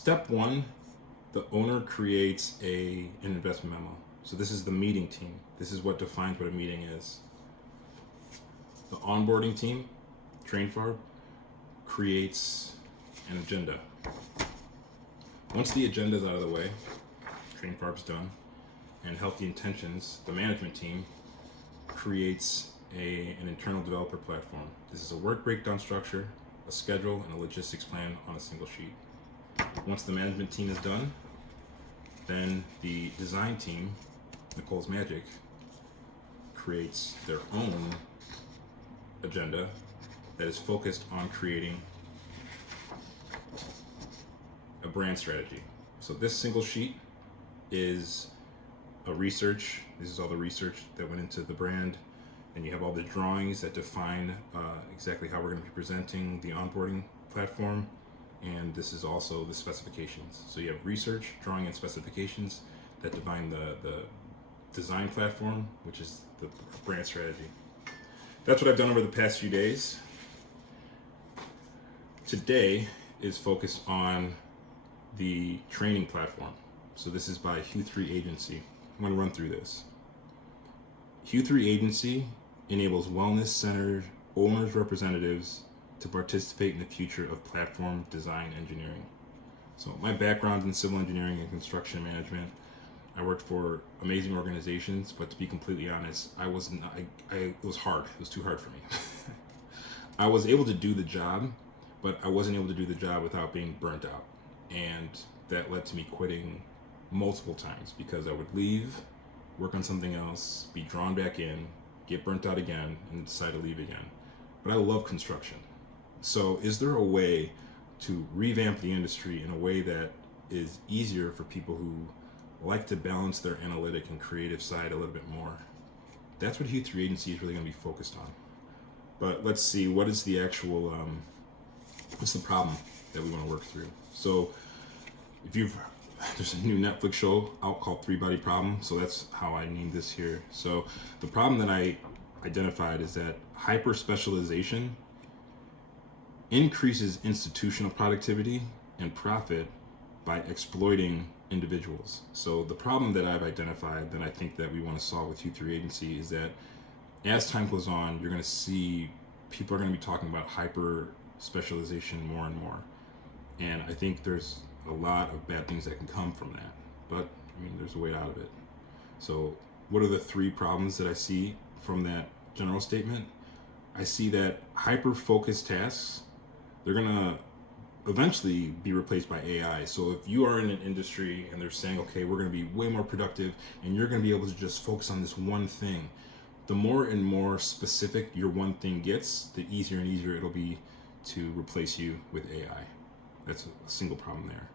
Step one, the owner creates an investment memo. So this is the meeting team. This is what defines what a meeting is. The onboarding team, TrainFarb, creates an agenda. Once the agenda is out of the way, TrainFarb's done, and Healthy Intentions, the management team, creates an internal developer platform. This is a work breakdown structure, a schedule, and a logistics plan on a single sheet. Once the management team is done, then the design team, Nicole's Magic, creates their own agenda that is focused on creating a brand strategy. So this single sheet is a research. This is all the research that went into the brand. And you have all the drawings that define exactly how we're going to be presenting the onboarding platform. And this is also the specifications. So you have research, drawing, and specifications that define the design platform, which is the brand strategy. That's what I've done over the past few days. Today is focused on the training platform. So this is by Hu3 Agency. I'm going to run through this. Hu3 Agency enables wellness center owners' representatives to participate in the future of platform design engineering. So my background in civil engineering and construction management, I worked for amazing organizations, but to be completely honest, it was hard. It was too hard for me. I was able to do the job, but I wasn't able to do the job without being burnt out. And that led to me quitting multiple times because I would leave, work on something else, be drawn back in, get burnt out again, and decide to leave again. But I love construction. So is there a way to revamp the industry in a way that is easier for people who like to balance their analytic and creative side a little bit more? That's what Hu3 Agency is really going to be focused on. But let's see, what is the actual, what's the problem that we want to work through? So there's a new Netflix show out called Three Body Problem, so that's how I named this here. So the problem that I identified is that hyper specialization increases institutional productivity and profit by exploiting individuals. So the problem that I've identified that I think that we want to solve with Hu3 Agency is that as time goes on, you're going to see people are going to be talking about hyper specialization more and more. And I think there's a lot of bad things that can come from that. But I mean, there's a way out of it. So what are the three problems that I see from that general statement? I see that hyper-focused tasks, they're going to eventually be replaced by AI. So if you are in an industry and they're saying, okay, we're going to be way more productive and you're going to be able to just focus on this one thing, the more and more specific your one thing gets, the easier and easier it'll be to replace you with AI. That's a single problem there.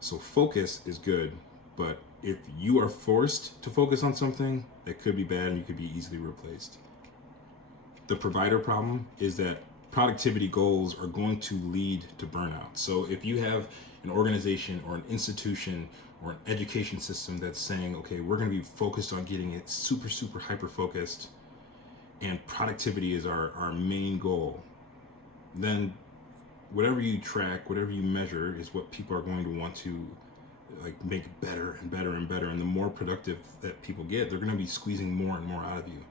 So focus is good, but if you are forced to focus on something, that could be bad and you could be easily replaced. The provider problem is that productivity goals are going to lead to burnout. So if you have an organization or an institution or an education system that's saying, okay, we're going to be focused on getting it super, super hyper focused and productivity is our main goal, then whatever you track, whatever you measure is what people are going to want to make better and better and better. And the more productive that people get, they're going to be squeezing more and more out of you.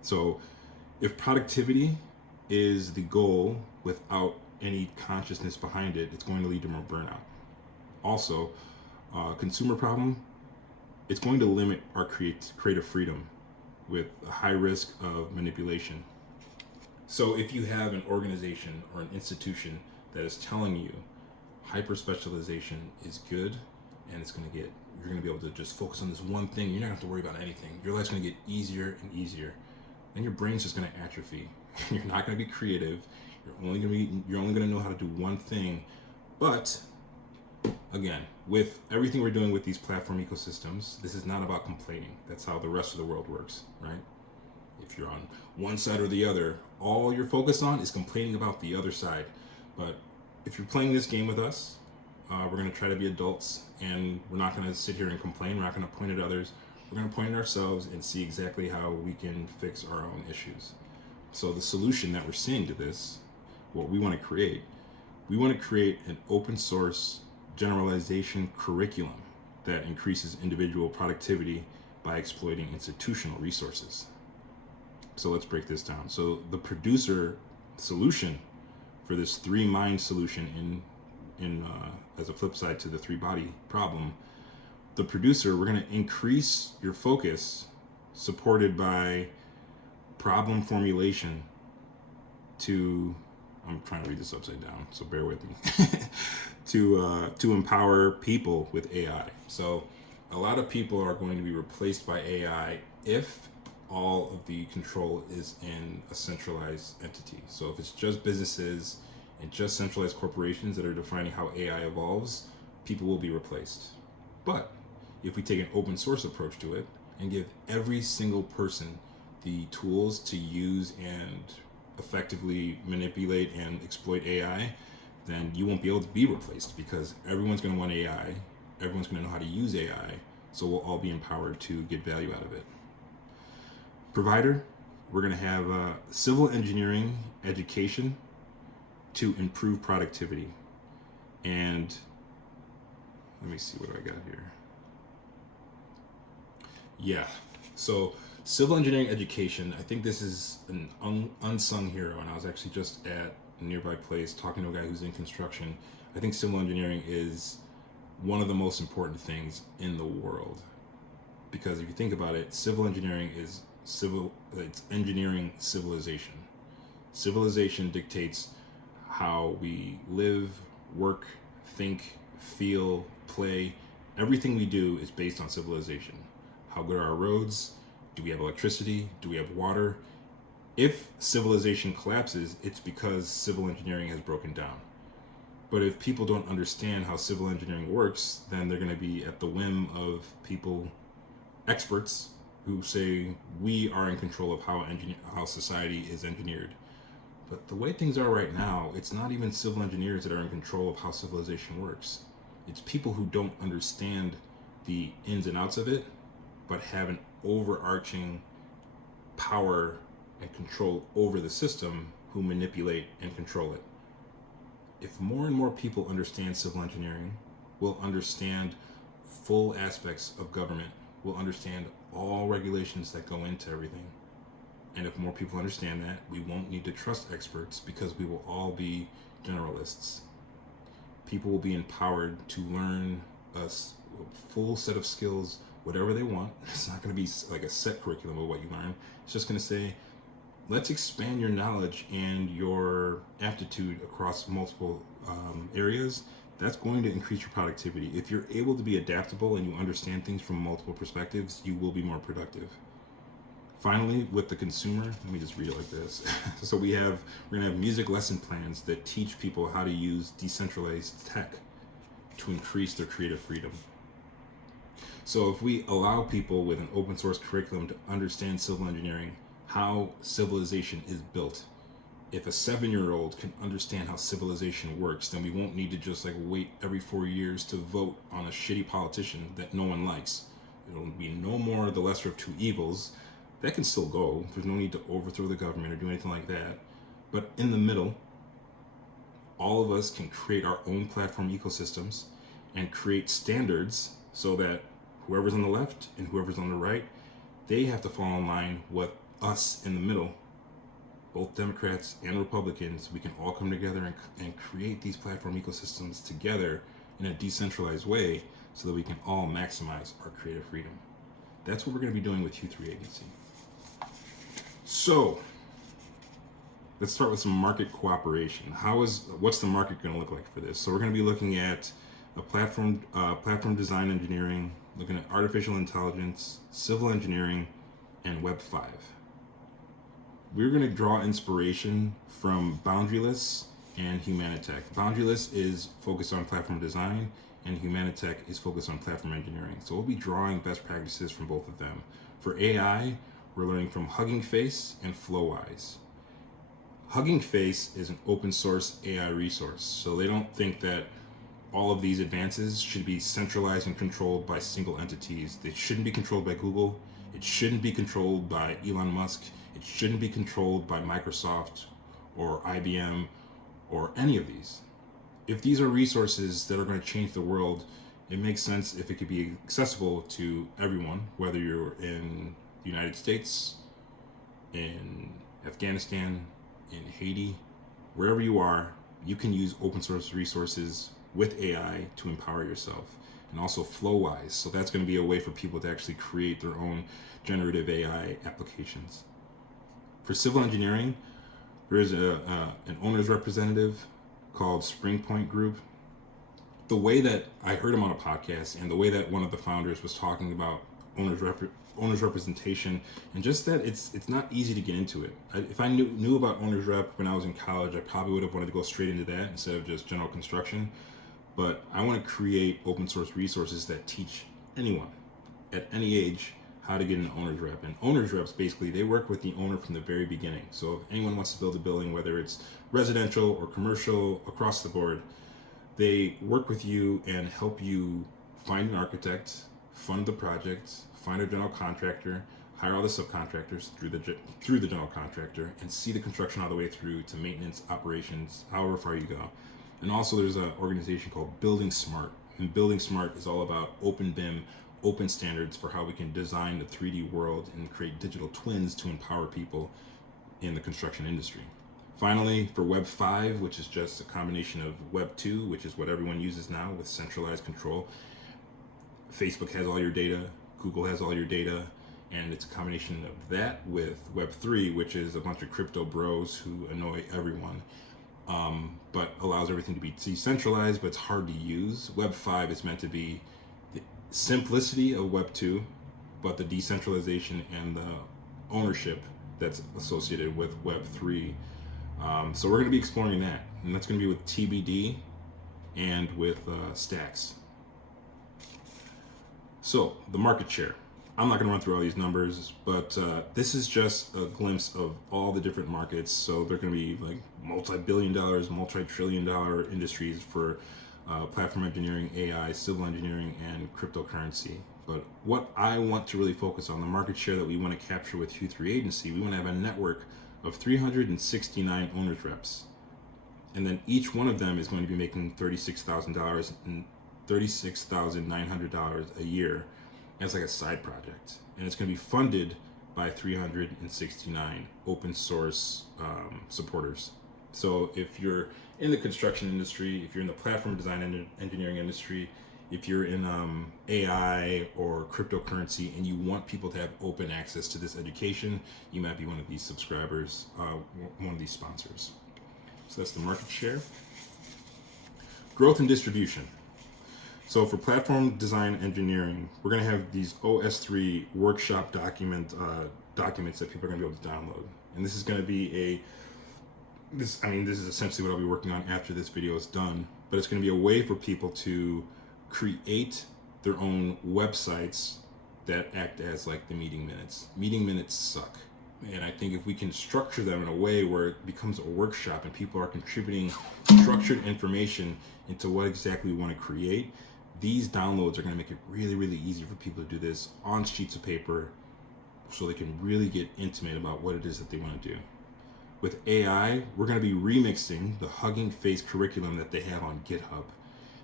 So if productivity is the goal without any consciousness behind it, it's going to lead to more burnout. Also, consumer problem, it's going to limit our creative freedom with a high risk of manipulation. So if you have an organization or an institution that is telling you hyper specialization is good and you're going to be able to just focus on this one thing, you're not going to have to worry about anything. Your life's going to get easier and easier. Then your brain's just going to atrophy. You're not going to be creative. You're only going to know how to do one thing. But again, with everything we're doing with these platform ecosystems, this is not about complaining. That's how the rest of the world works, right? If you're on one side or the other, all you're focused on is complaining about the other side. But if you're playing this game with us, we're going to try to be adults, and we're not going to sit here and complain. We're not going to point at others. We're going to point at ourselves and see exactly how we can fix our own issues. So the solution that we're seeing to this, what we want to create an open source generalization curriculum that increases individual productivity by exploiting institutional resources. So let's break this down. So the producer solution for this three mind solution in as a flip side to the three body problem, the producer, we're going to increase your focus supported by problem formulation to, I'm trying to read this upside down, so bear with me, to empower people with AI. So a lot of people are going to be replaced by AI if all of the control is in a centralized entity. So if it's just businesses and just centralized corporations that are defining how AI evolves, people will be replaced. But if we take an open source approach to it and give every single person the tools to use and effectively manipulate and exploit AI, then you won't be able to be replaced, because everyone's going to want AI, everyone's going to know how to use AI, so we'll all be empowered to get value out of it. Provider, we're going to have civil engineering education to improve productivity. And let me see what I got here. Yeah, so civil engineering education, I think this is an unsung hero, and I was actually just at a nearby place talking to a guy who's in construction. I think civil engineering is one of the most important things in the world, because if you think about it, civil engineering is it's engineering civilization. Civilization dictates how we live, work, think, feel, play. Everything we do is based on civilization. How good are our roads? Do we have electricity? Do we have water? If civilization collapses, it's because civil engineering has broken down. But if people don't understand how civil engineering works, then they're going to be at the whim of people, experts, who say we are in control of how society is engineered. But the way things are right now, it's not even civil engineers that are in control of how civilization works. It's people who don't understand the ins and outs of it, but have an overarching power and control over the system, who manipulate and control it. If more and more people understand civil engineering, we'll understand full aspects of government, we'll understand all regulations that go into everything. And if more people understand that, we won't need to trust experts, because we will all be generalists. People will be empowered to learn a full set of skills, whatever they want. It's not going to be like a set curriculum of what you learn. It's just going to say, let's expand your knowledge and your aptitude across multiple areas. That's going to increase your productivity. If you're able to be adaptable and you understand things from multiple perspectives, you will be more productive. Finally, with the consumer, let me just read it like this. So we're going to have music lesson plans that teach people how to use decentralized tech to increase their creative freedom. So if we allow people with an open source curriculum to understand civil engineering, how civilization is built, if a 7-year-old can understand how civilization works, then we won't need to just wait every 4 years to vote on a shitty politician that no one likes. It'll be no more the lesser of two evils. That can still go. There's no need to overthrow the government or do anything like that. But in the middle, all of us can create our own platform ecosystems and create standards so that whoever's on the left and whoever's on the right, they have to fall in line with us in the middle, both Democrats and Republicans. We can all come together and create these platform ecosystems together in a decentralized way so that we can all maximize our creative freedom. That's what we're going to be doing with Q3 Agency. So let's start with some market cooperation. What's the market going to look like for this? So we're going to be looking at a platform design engineering, looking at artificial intelligence, civil engineering, and Web 5. We're going to draw inspiration from Boundaryless and Humanitech. Boundaryless is focused on platform design, and Humanitech is focused on platform engineering. So we'll be drawing best practices from both of them. For AI, we're learning from Hugging Face and Flowwise. Hugging Face is an open source AI resource, so they don't think that all of these advances should be centralized and controlled by single entities. They shouldn't be controlled by Google. It shouldn't be controlled by Elon Musk. It shouldn't be controlled by Microsoft or IBM or any of these. if these are resources that are going to change the world, it makes sense if it could be accessible to everyone, whether you're in the United States, in Afghanistan, in Haiti, wherever you are, you can use open source resources with AI to empower yourself, and also flow-wise. So that's going to be a way for people to actually create their own generative AI applications. For civil engineering, there is an owner's representative called Spring Point Group. The way that I heard him on a podcast, and the way that one of the founders was talking about owner's representation, and just that it's not easy to get into it. If I knew about owner's rep when I was in college, I probably would have wanted to go straight into that instead of just general construction. But I want to create open source resources that teach anyone at any age how to get an owner's rep. And owner's reps, basically, they work with the owner from the very beginning. So if anyone wants to build a building, whether it's residential or commercial, across the board, they work with you and help you find an architect, fund the project, find a general contractor, hire all the subcontractors through the general contractor, and see the construction all the way through to maintenance, operations, however far you go. And also there's an organization called Building Smart. And Building Smart is all about open BIM, open standards for how we can design the 3D world and create digital twins to empower people in the construction industry. Finally, for Web 5, which is just a combination of Web 2, which is what everyone uses now with centralized control. Facebook has all your data, Google has all your data, and it's a combination of that with Web 3, which is a bunch of crypto bros who annoy everyone, but allows everything to be decentralized, but it's hard to use. Web 5 is meant to be the simplicity of Web 2, but the decentralization and the ownership that's associated with Web 3. So we're going to be exploring that, and that's going to be with TBD and with Stacks. So the market share. I'm not going to run through all these numbers, but this is just a glimpse of all the different markets. So they're going to be like multi-billion dollars, multi-trillion dollar industries for platform engineering, AI, civil engineering, and cryptocurrency. But what I want to really focus on, the market share that we want to capture with Q3 Agency, we want to have a network of 369 owners reps. And then each one of them is going to be making $36,000 and $36,900 a year as like a side project. And it's going to be funded by 369 open source supporters. So if you're in the construction industry, if you're in the platform design and engineering industry, if you're in AI or cryptocurrency and you want people to have open access to this education, you might be one of these subscribers, one of these sponsors. So that's the market share. Growth and distribution. So for platform design engineering, we're going to have these OS3 workshop documents that people are going to be able to download. And this is going to be this is essentially what I'll be working on after this video is done, but it's going to be a way for people to create their own websites that act as like the meeting minutes. Meeting minutes suck. And I think if we can structure them in a way where it becomes a workshop and people are contributing structured information into what exactly we want to create, these downloads are going to make it really, really easy for people to do this on sheets of paper so they can really get intimate about what it is that they want to do. With AI, we're going to be remixing the Hugging Face curriculum that they have on GitHub,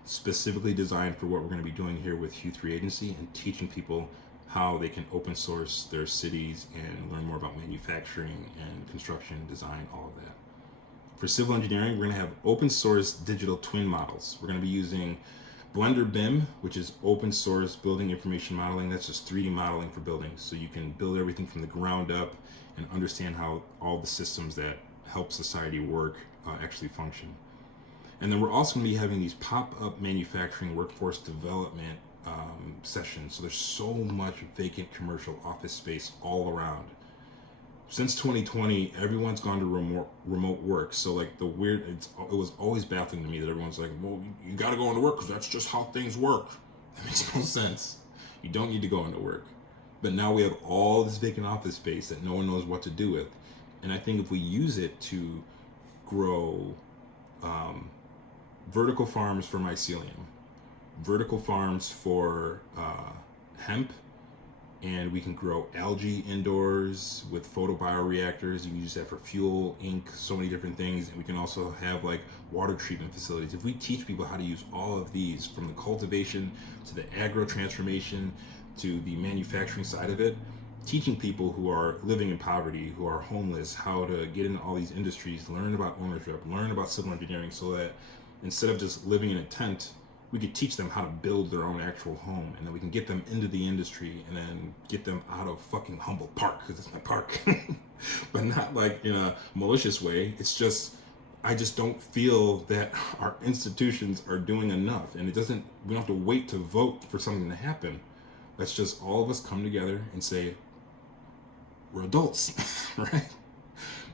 specifically designed for what we're going to be doing here with Q3 Agency and teaching people how they can open source their cities and learn more about manufacturing and construction, design, all of that. For civil engineering, we're going to have open source digital twin models. We're going to be using Blender BIM, which is open source building information modeling. That's just 3D modeling for buildings. So you can build everything from the ground up and understand how all the systems that help society work actually function. And then we're also going to be having these pop-up manufacturing workforce development sessions. So there's so much vacant commercial office space all around. Since 2020, everyone's gone to remote work. So like it was always baffling to me that everyone's like, well, you got to go into work because that's just how things work. That makes no sense. You don't need to go into work. But now we have all this vacant office space that no one knows what to do with. And I think if we use it to grow vertical farms for mycelium, vertical farms for hemp, and we can grow algae indoors with photobioreactors. You can use that for fuel, ink, so many different things. And we can also have like water treatment facilities. If we teach people how to use all of these, from the cultivation to the agro transformation to the manufacturing side of it, teaching people who are living in poverty, who are homeless, how to get into all these industries, learn about ownership, learn about civil engineering, so that instead of just living in a tent, we could teach them how to build their own actual home, and then we can get them into the industry and then get them out of fucking Humboldt Park, because it's my park. But not like in a malicious way. It's just, I just don't feel that our institutions are doing enough, and we don't have to wait to vote for something to happen. Let's just all of us come together and say, we're adults, right?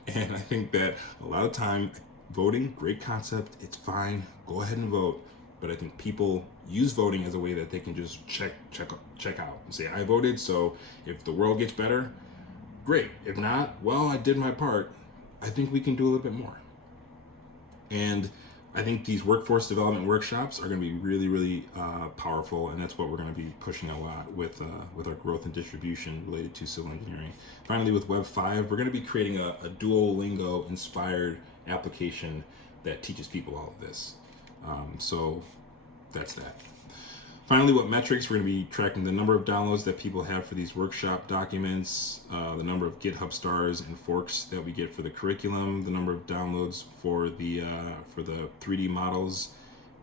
And I think that a lot of time, voting, great concept, it's fine, go ahead and vote. But I think people use voting as a way that they can just check out and say, I voted, so if the world gets better, great. If not, well, I did my part. I think we can do a little bit more. And I think these workforce development workshops are going to be really, really powerful, and that's what we're going to be pushing a lot with our growth and distribution related to civil engineering. Finally, with Web 5, we're going to be creating a Duolingo-inspired application that teaches people all of this. So that's that. Finally, what metrics? We're going to be tracking the number of downloads that people have for these workshop documents, the number of GitHub stars and forks that we get for the curriculum, the number of downloads for the 3D models,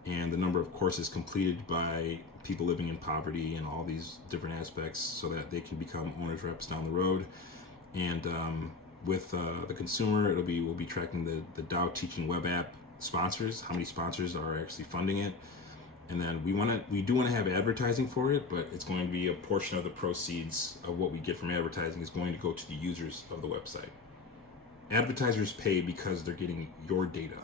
and the number of courses completed by people living in poverty and all these different aspects, so that they can become owners reps down the road. And with the consumer, we'll be tracking the Dow Teaching Web App sponsors, how many sponsors are actually funding it. And then we do want to have advertising for it, but it's going to be a portion of the proceeds of what we get from advertising is going to go to the users of the website. Advertisers pay because they're getting your data.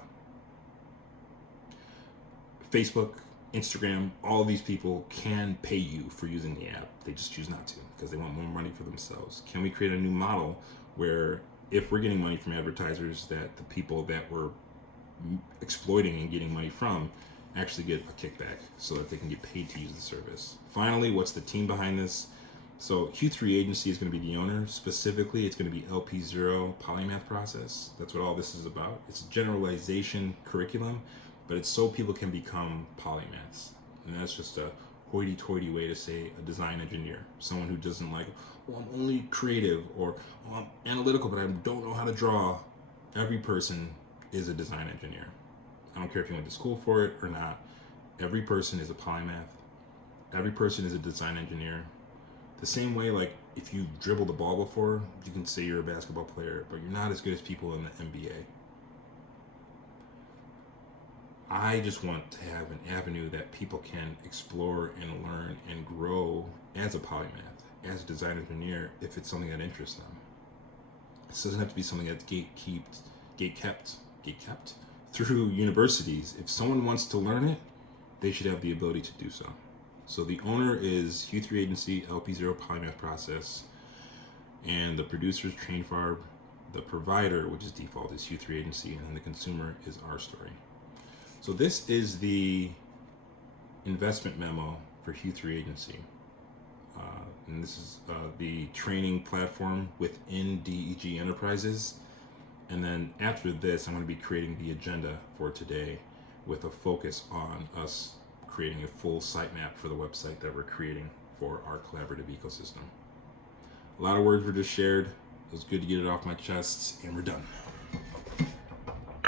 Facebook, Instagram, all of these people can pay you for using the app. They just choose not to because they want more money for themselves. Can we create a new model where if we're getting money from advertisers, that the people that we're exploiting and getting money from actually get a kickback so that they can get paid to use the service? Finally, what's the team behind this? So Q3 Agency is going to be the owner. Specifically, it's going to be LP0 polymath process. That's what all this is about. It's a generalization curriculum, but it's so people can become polymaths. And that's just a hoity-toity way to say a design engineer. Someone who doesn't like, well, I'm only creative, or I'm analytical, but I don't know how to draw. Every person is a design engineer. I don't care if you went to school for it or not. Every person is a polymath. Every person is a design engineer. The same way, like, if you dribbled the ball before, you can say you're a basketball player, but you're not as good as people in the NBA. I just want to have an avenue that people can explore and learn and grow as a polymath, as a design engineer, if it's something that interests them. It doesn't have to be something that's gate-kept through universities. If someone wants to learn it, they should have the ability to do so. So the owner is Q3 Agency, LP0 polymath process, and the producer is TrainFarb. The provider, which is default, is Q3 Agency, and then the consumer is our story. So this is the investment memo for Q3 Agency. And this is the training platform within DEG Enterprises. And then after this, I'm going to be creating the agenda for today with a focus on us creating a full sitemap for the website that we're creating for our collaborative ecosystem. A lot of words were just shared. It was good to get it off my chest, and we're done.